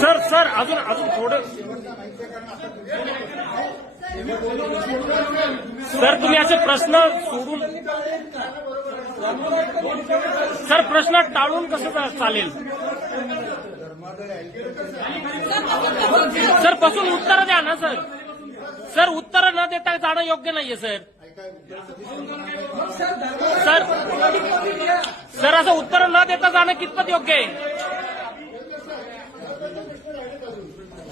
Sir sir अजून अजून थोडं. सर तुम्ही असे प्रश्न सोडून सर प्रश्न टाळून कसं चालेल? सर बसून उत्तर द्या ना सर. सर उत्तर न देता जाणं योग्य नाहीये सर. सर सर असं उत्तर न देता जाणं कितपत योग्य आहे?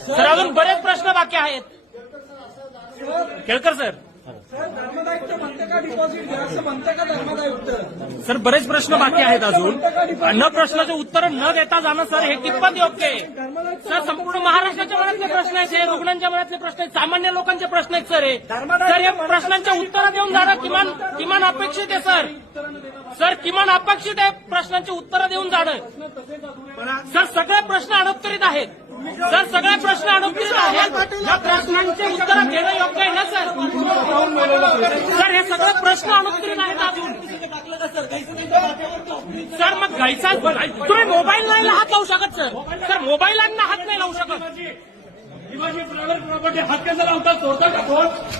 सर अजून बरेच प्रश्न बाकी आहेत. केळकर सर. का डिपॉझिट घ्या? असं म्हणते का धर्मदायुक्त सर बरेच प्रश्न बाकी आहेत अजून. न प्रश्नाचे उत्तर न देता जाणं सर हे कितपत योग्य आहे? सर संपूर्ण महाराष्ट्राच्या मनातले प्रश्न आहेत हे रुग्णांच्या मनातले प्रश्न आहेत सामान्य लोकांचे प्रश्न आहेत सर हे. सर हे प्रश्नांच्या उत्तरं देऊन जाणं किमान किमान अपेक्षित आहे सर. सर किमान अपेक्षित आहे प्रश्नांची उत्तरं देऊन जाणं. सर सगळे प्रश्न अनुत्तरित आहेत. सर सगळे प्रश्न अनुत्तरित आहेत या प्रश्नांची उत्तरं घेणं योग्य आहे ना सर? सर हे सगळे प्रश्न अनुत्तरित आहेत अजून. सर मग घायचा तुम्ही मोबाईल नाही हात लावू शकत सर? सर मोबाईलांना हात नाही लावू शकत.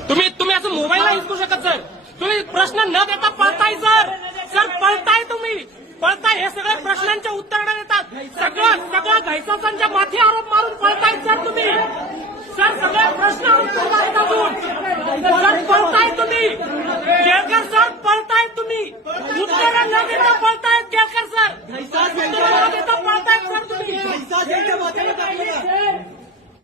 तुम्ही तुम्ही असं मोबाईलला नाही हिसकू शकत सर. तुम्ही प्रश्न न देता पळताय सर. सर पळताय तुम्ही. पळताय हे सगळे प्रश्नांच्या उत्तर देतात सगळं सगळं घैसासांच्या माथी आरोप बोलतायत केळकर सर.